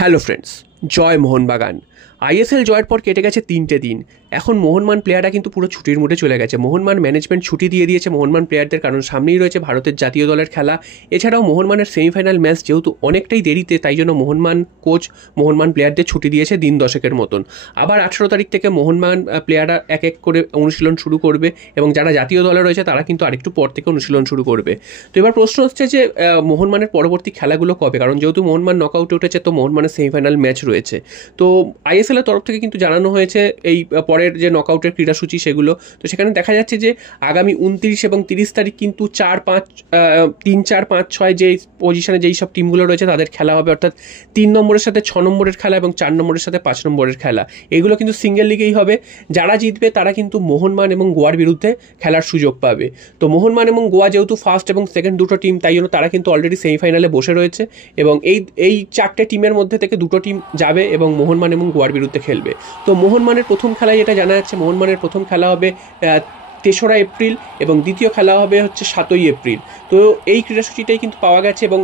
Hello friends, জয় Mohun Bagan. ISL জয়ের পর কেটে গেছে 3টে দিন। এখন মোহনবাগান প্লেয়াররা কিন্তু পুরো ছুটির মুডে চলে গেছে। মোহনবাগান ম্যানেজমেন্ট ছুটি দিয়ে দিয়েছে মোহনবাগান প্লেয়ারদের, কারণ সামনেই রয়েছে ভারতের জাতীয় দলের খেলা। এছাড়াও মোহনবাগানের সেমিফাইনাল ম্যাচ যেহেতু অনেকটাই দেরিতে, তাই জন্য মোহনবাগান কোচ মোহনবাগান প্লেয়ারদের ছুটি দিয়েছে দিন 10 মতন। আবার 18 তারিখ থেকে মোহনবাগান প্লেয়াররা এক এক করে অনুশীলন শুরু করবে, এবং যারা জাতীয় দলে রয়েছে তারা কিন্তু আরেকটু পর থেকে অনুশীলন শুরু করবে। তো এবার প্রশ্ন হচ্ছে যে মোহনবাগানের পরবর্তী খেলাগুলো কবে, কারণ যেহেতু মোহনবাগান নকআউটে উঠেছে, তো মোহনবাগানের সেমিফাইনাল ম্যাচ রয়েছে। তো আইএসএল এর তরফ থেকে কিন্তু জানানো হয়েছে এই পরের যে নকআউটের ক্রীড়াসূচি সেগুলো। তো সেখানে দেখা যাচ্ছে যে আগামী 29 এবং 30 তারিখ কিন্তু 3, 4, 5, 6 যে পজিশনে যেই সব টিমগুলো রয়েছে তাদের খেলা হবে, অর্থাৎ 3 নম্বরের সাথে 6 নম্বরের খেলা এবং 4 নম্বরের সাথে 5 নম্বরের খেলা। এগুলো কিন্তু সিঙ্গেল লিগেই হবে। যারা জিতবে তারা কিন্তু মোহনবাগান এবং গোয়ার বিরুদ্ধে খেলার সুযোগ পাবে। তো মোহনবাগান এবং গোয়া যেহেতু ফার্স্ট এবং সেকেন্ড দুটো টিম, তাই জন্য তারা কিন্তু অলরেডি সেমিফাইনালে বসে রয়েছে, এবং এই 4টে টিমের মধ্যে থেকে দুটো টিম যাবে এবং মোহনবাগান এবং গোয়ার বিরুদ্ধে খেলবে। তো মোহনবাগানের প্রথম খেলায় যেটা জানা যাচ্ছে, মোহনবাগানের প্রথম খেলা হবে 3রা এপ্রিল এবং দ্বিতীয় খেলা হবে হচ্ছে 7ই এপ্রিল। তো এই ক্রীড়াসূচিটাই কিন্তু পাওয়া গেছে, এবং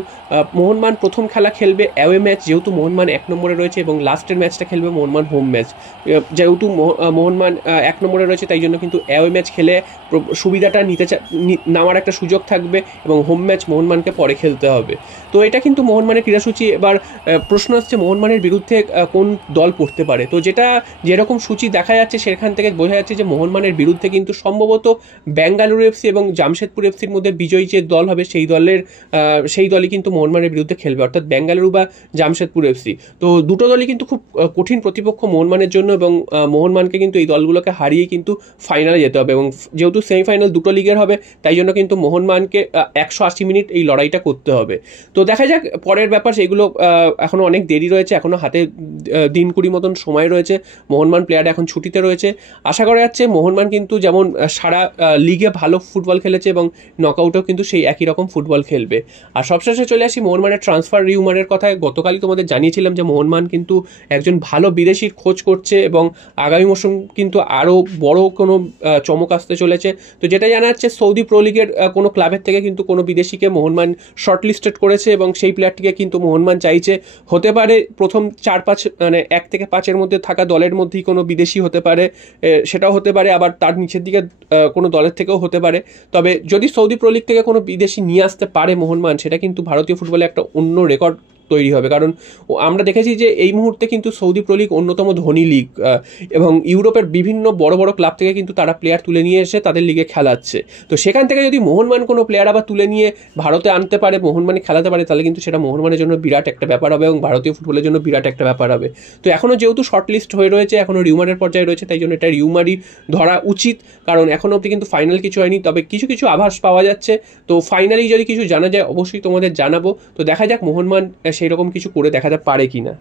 মোহনবাগান প্রথম খেলা খেলবে অ্যাওয়ে ম্যাচ, যেহেতু মোহনবাগান 1 নম্বরে রয়েছে, এবং লাস্টের ম্যাচটা খেলবে মোহনবাগান হোম ম্যাচ। যেহেতু মোহনবাগান 1 নম্বরে রয়েছে, তাই জন্য কিন্তু অ্যাওয়ে ম্যাচ খেলে সুবিধাটা নেওয়ার একটা সুযোগ থাকবে, এবং হোম ম্যাচ মোহনবাগানকে পরে খেলতে হবে। তো এটা কিন্তু মোহনবাগানের ক্রীড়াসূচি। এবার প্রশ্ন আসছে মোহনবাগানের বিরুদ্ধে কোন দল পড়তে পারে। তো যেরকম সূচি দেখা যাচ্ছে সেখান থেকে বোঝা যাচ্ছে যে মোহনবাগানের বিরুদ্ধে কিন্তু সম্ভবত বেঙ্গালুরু এফসি এবং জামশেদপুর এফসির মধ্যে বিজয়ী যে দল হবে সেই দলই কিন্তু মোহনবাগানের বিরুদ্ধে খেলবে, অর্থাৎ বেঙ্গালুরু বা জামশেদপুর এফসি। তো দুটো দলই কিন্তু খুব কঠিন প্রতিপক্ষ মোহনবাগানের জন্য, এবং মোহনবাগানকে কিন্তু এই দলগুলোকে হারিয়েই কিন্তু ফাইনালে যেতে হবে, এবং যেহেতু সেমিফাইনাল দুটো লিগের হবে, তাই জন্য কিন্তু মোহনবাগানকে 180 মিনিট এই লড়াইটা করতে হবে। তো দেখা যাক পরের ব্যাপার, সেগুলো এখনও অনেক দেরি রয়েছে, এখনও হাতে দিন 20 মতন সময় রয়েছে। মোহনবাগান প্লেয়ার এখন ছুটিতে রয়েছে। আশা করা যাচ্ছে মোহনবাগান কিন্তু যেমন সারা লিগে ভালো ফুটবল খেলেছে, এবং নকআউটেও কিন্তু সেই একই রকম ফুটবল খেলবে। আর সবশেষে চলে আসি মোহনবাগানের ট্রান্সফার রিউমারের কথায়। গতকালই তোমাদের জানিয়েছিলাম যে মোহনবাগান কিন্তু একজন ভালো বিদেশির খোঁজ করছে, এবং আগামী মৌসুম কিন্তু আরও বড় কোনো চমক আসতে চলেছে। তো যেটা জানা যাচ্ছে, সৌদি প্রো লিগের কোনো ক্লাবের থেকে কিন্তু কোনো বিদেশিকে মোহনবাগান শর্টলিস্টেড করেছে, এবং সেই প্লেয়ারটিকে কিন্তু মোহনবাগান চাইছে। হতে পারে প্রথম 4-5 মানে 1 থেকে 5-এর মধ্যে থাকা দলের মধ্যেই কোনো বিদেশি হতে পারে, সেটাও হতে পারে, আবার তার নিচের দিকে কোনো দলের থেকেও হতে পারে। তবে যদি সৌদি প্রো লিগ থেকে কোনো বিদেশি নিয়ে আসতে পারে মোহনবাগান, সেটা কিন্তু ভারতীয় ফুটবলে একটা অন্য রেকর্ড তৈরি হবে। কারণ আমরা দেখেছি যে এই মুহূর্তে কিন্তু সৌদি প্রো লিগ অন্যতম ধনী লিগ, এবং ইউরোপের বিভিন্ন বড় বড় ক্লাব থেকে কিন্তু তারা প্লেয়ার তুলে নিয়ে এসে তাদের লিগে খেলাচ্ছে। তো সেখান থেকে যদি মোহনবাগান কোনো প্লেয়ার আবার তুলে নিয়ে ভারতে আনতে পারে, মোহনবাগানে খেলাতে পারে, তাহলে কিন্তু সেটা মোহনবাগানের জন্য বিরাট একটা ব্যাপার হবে, এবং ভারতীয় ফুটবলের জন্য বিরাট একটা ব্যাপার হবে। তো এখনও যেহেতু শর্টলিস্ট হয়ে রয়েছে, এখনও রিউমারের পর্যায়ে রয়েছে, তাই জন্য এটা রিউমারই ধরা উচিত, কারণ এখনও অবধি কিন্তু ফাইনাল কিছু হয়নি। তবে কিছু কিছু আভাস পাওয়া যাচ্ছে। তো ফাইনালি যদি কিছু জানা যায় অবশ্যই তোমাদের জানাবো। তো দেখা যাক মোহনবাগান সেই রকম কিছু করে দেখাতে পারে কিনা।